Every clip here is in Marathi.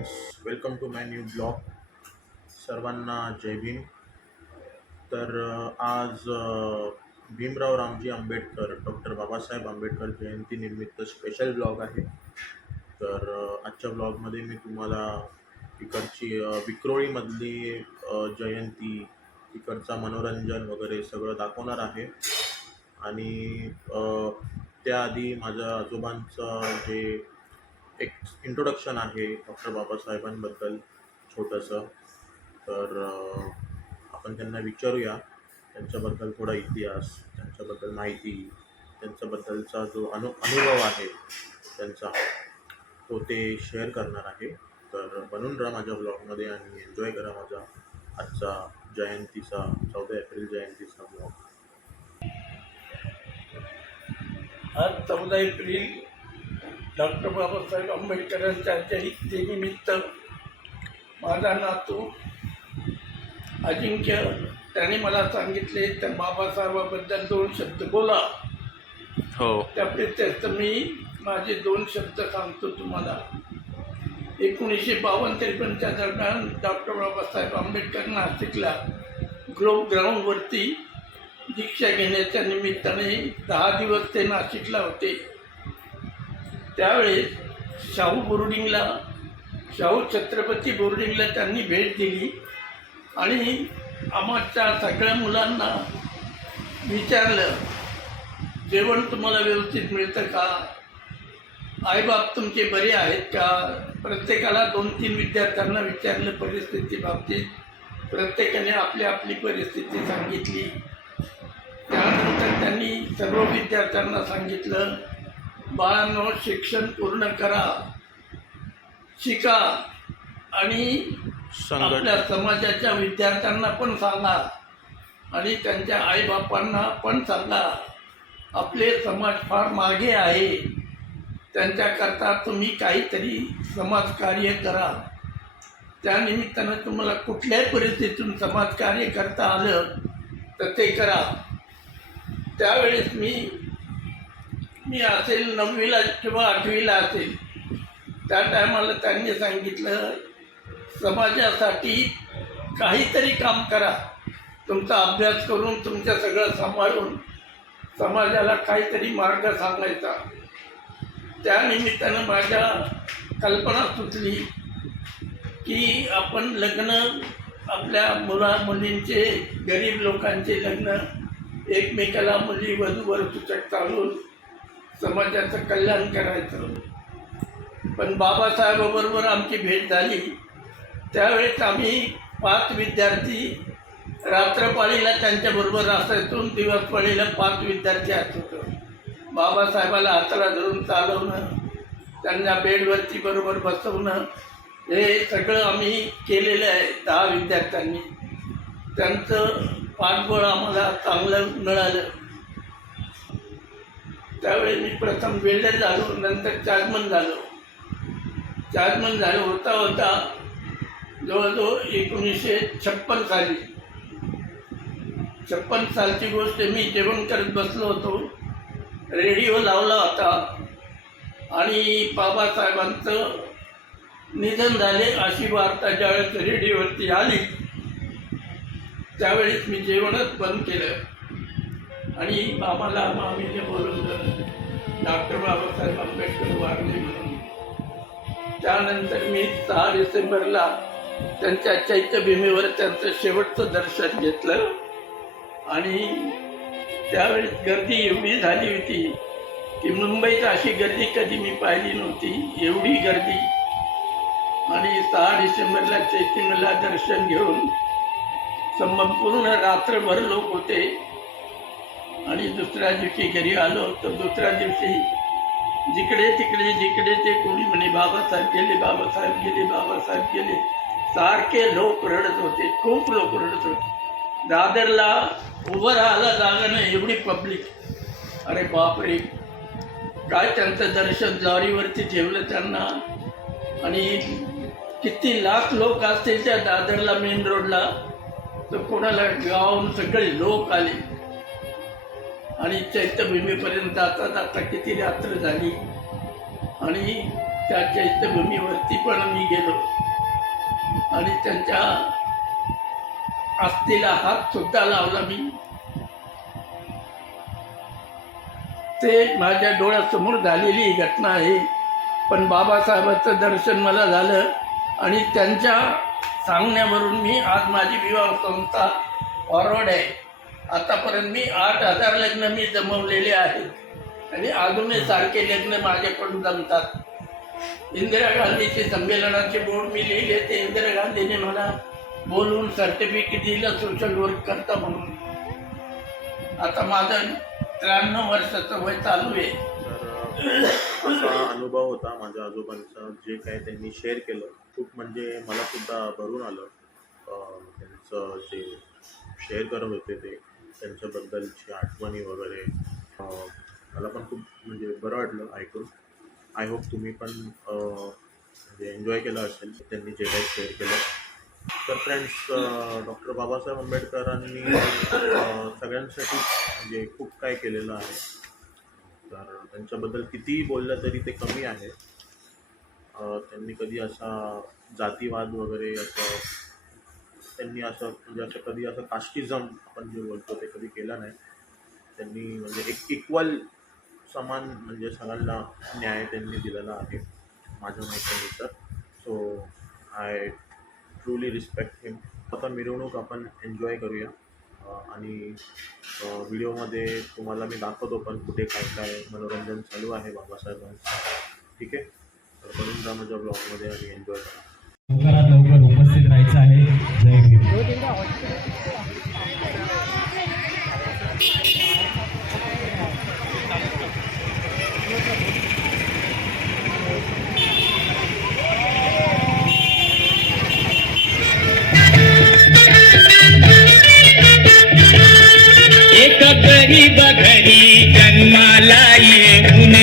Friends, welcome to my new blog. सर्वांना जय भीम. तर आज भीमराव रामजी आंबेडकर, डॉक्टर बाबासाहेब आंबेडकर जयंतीनिमित्त स्पेशल ब्लॉग आहे. तर आजच्या ब्लॉगमध्ये मी तुम्हाला इकडची विक्रोळीमधली जयंती, इकडचा मनोरंजन वगैरे सगळं दाखवणार आहे. आणि त्याआधी माझ्या आजोबांचं जे एक इंट्रोडक्शन आहे डॉक्टर बाबासाहेबांबद्दल छोटंसं. तर आपण त्यांना विचारूया त्यांच्याबद्दल थोडा इतिहास, त्यांच्याबद्दल माहिती, त्यांच्याबद्दलचा जो अनुभव आहे त्यांचा, तो ते शेअर करणार आहे. तर बनून राहा माझ्या ब्लॉगमध्ये आणि एन्जॉय करा माझा आजचा जयंतीचा 14 एप्रिल जयंतीचा ब्लॉग. आज 14 एप्रिल डॉक्टर बाबासाहेब आंबेडकरांच्या जयंतीनिमित्त माझा नातू अजिंक्य त्याने मला सांगितले तर बाबासाहेबाबद्दल 2 शब्द बोला. हो. त्यापेक्षा मी माझे 2 शब्द सांगतो तुम्हाला. 1952-53च्या दरम्यान डॉक्टर बाबासाहेब आंबेडकर नाशिकला ग्लोब ग्राउंडवरती दीक्षा घेण्याच्या निमित्ताने 10 दिवस ते नाशिकला होते. त्यावेळेस शाहू छत्रपती बोर्डिंगला त्यांनी भेट दिली आणि आमच्या सगळ्या मुलांना विचारलं, जेवण तुम्हाला व्यवस्थित मिळतं का, आईबाप तुमचे बरे आहेत का. प्रत्येकाला 2-3 विद्यार्थ्यांना विचारलं परिस्थिती बाबतीत. प्रत्येकाने आपली आपली परिस्थिती सांगितली. त्यानंतर त्यांनी सर्व विद्यार्थ्यांना सांगितलं, बाळांनो शिक्षण पूर्ण करा, शिका आणि आपल्या समाजाच्या विद्यार्थ्यांना पण सांगा आणि त्यांच्या आईबापांना पण सांगा, आपले समाज फार मागे आहे, त्यांच्याकरता तुम्ही काहीतरी समाजकार्य करा. त्यानिमित्तानं तुम्हाला कुठल्याही परिस्थितीतून समाजकार्य करता आलं तर ते करा. त्यावेळेस मी असेल 9वीला किंवा 8वीला असेल, त्या टायमाला त्यांनी सांगितलं, समाजासाठी काहीतरी काम करा, तुमचा अभ्यास करून तुमचं सगळं सांभाळून समाजाला काहीतरी मार्ग सांगायचा. त्यानिमित्तानं माझ्या कल्पना सुचली की आपण लग्न, आपल्या मुलींचे, गरीब लोकांचे लग्न, एकमेकाला मुली वधूवर सुचक चालून समाजाचं कल्याण करायचं. पण बाबासाहेबाबरोबर आमची भेट झाली त्यावेळेस आम्ही 5 विद्यार्थी रात्रपाळीला त्यांच्याबरोबर असायचो, दिवसपाळीला 5 विद्यार्थी असतो. बाबासाहेबाला हाताला धरून चालवणं, त्यांना बेडवरती बरोबर बसवणं, हे सगळं आम्ही केलेलं आहे 10 विद्यार्थ्यांनी. त्यांचं पाठबळ आम्हाला चांगलं मिळालं. त्यावेळी मी प्रथम वेल्डर झालो, नंतर चार्जमन झालो. होता जवळजवळ 1956 साली, 56 सालची गोष्ट. मी जेवण करत बसलो होतो, रेडिओ लावला होता आणि बाबासाहेबांचं निधन झाले अशी वार्ता ज्यावेळेस रेडिओवरती आली त्यावेळेस मी जेवणच बंद केलं आणि मामीने बोलवलं, डॉक्टर बाबासाहेब आंबेडकर वारले म्हणून. त्यानंतर मी 6 डिसेंबरला त्यांच्या चैत्यभूमीवर त्यांचं शेवटचं दर्शन घेतलं आणि त्यावेळेस गर्दी एवढी झाली होती की मुंबईत अशी गर्दी कधी मी पाहिली नव्हती, एवढी गर्दी. आणि 6 डिसेंबरला चैत्यभूमीला दर्शन घेऊन संपूर्ण रात्रभर लोक होते आणि दुसऱ्या दिवशी घरी आलो तर दुसऱ्या दिवशी जिकडे ते कोणी म्हणे बाबासाहेब गेले, सारखे लोक रडत होते, खूप लोक रडत होते. दादरला उभं राहायला जागा नाही, एवढी पब्लिक. अरे बापरे, काय त्यांचं दर्शन ज्वारीवरती ठेवलं त्यांना. आणि किती लाख लोक असतील त्या दादरला मेन रोडला, तर कोणाला गावाहून सगळे लोक आले आणि चैत्यभूमीपर्यंत जाता किती रात्र झाली. आणि त्या चैत्यभूमीवरती पण मी गेलो आणि त्यांच्या अस्थिला हात सुद्धा लावला मी. ते माझ्या डोळ्यासमोर झालेली ही घटना आहे. पण बाबासाहेबांचं दर्शन मला झालं आणि त्यांच्या सांगण्यावरून मी आज माझी विवाह संस्था फॉरवर्ड आहे. आतापर्यंत मी 8,000 लग्न मी जमवलेले आहेत आणि अजूनही सारखे लग्न माझ्याकडून जमतात. इंदिरा गांधीचे संमेलनाचे बोर्ड मी लिहिले, ते इंदिरा गांधीने मला बोलवून सर्टिफिकेट दिलं सोशल वर्क करता म्हणून. आता माझं 93 वर्षाचं वय चालू आहे. तर असा अनुभव होता माझ्या आजोबांचा, जे काय त्यांनी शेअर केलं. खूप म्हणजे मला सुद्धा भरून आलं. त्यांचं जे शेअर करत होते ते त्यांच्याबद्दलची आठवणी वगैरे मला पण खूप म्हणजे बरं वाटलं ऐकून. आय होप तुम्ही पण म्हणजे एन्जॉय केलं असेल त्यांनी जे काही शेअर केलं. तर फ्रेंड्स, डॉक्टर बाबासाहेब आंबेडकरांनी सगळ्यांसाठी म्हणजे खूप काय केलेलं आहे. तर त्यांच्याबद्दल कितीही बोललं तरी ते कमी आहे. त्यांनी कधी असा जातीवाद वगैरे असं त्यांनी असं म्हणजे असं कधी असं कास्टिझम आपण जे बोलतो ते कधी केलं नाही. त्यांनी म्हणजे एक इक्वल समान म्हणजे सगळ्यांना न्याय त्यांनी दिलेला आहे माझ्या माहितीने तर. सो आय ट्रूली रिस्पेक्ट हिम. आता मिरवणूक आपण एन्जॉय करूया आणि व्हिडिओमध्ये तुम्हाला मी दाखवतो पण कुठे काय काय मनोरंजन चालू आहे बाबासाहेबांचं. ठीक आहे, तर बनून जा माझ्या ब्लॉगमध्ये आणि एन्जॉय करा. लवकरात लवकर उपस्थित राहायचं आहे. जय भीम. एक गरीब घरी जन्माला येऊन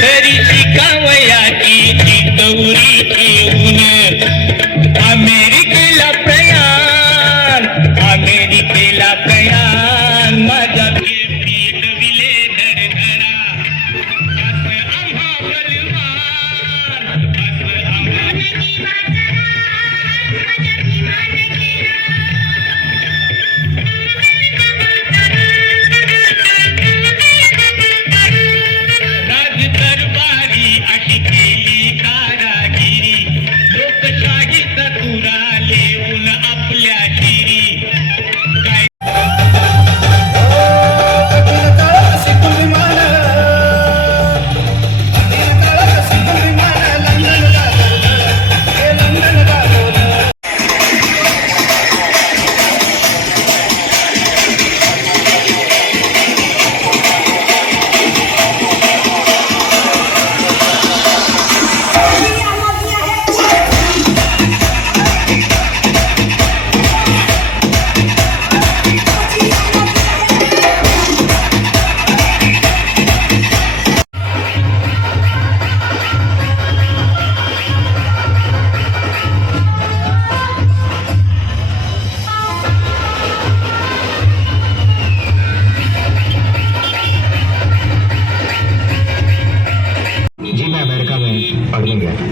तरी शिकावयाची चितौरी ठेवून अमेरिकेला प्रयाण माझा पेटविले धडधडा असं आम्हा बलवान असं आम्हा राज दरबारी अशी केली कारागिरी लोकशाहीचा तुरा लेऊन आपल्या शिरी काय जी मैं अमेरिका में पढ़ने गया था,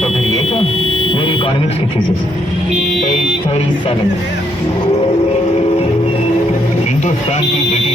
तो फिर ये क्या मेरी इकोनॉमिक्स की थीसिस 837 हिंदुस्तान की ब्रिटिश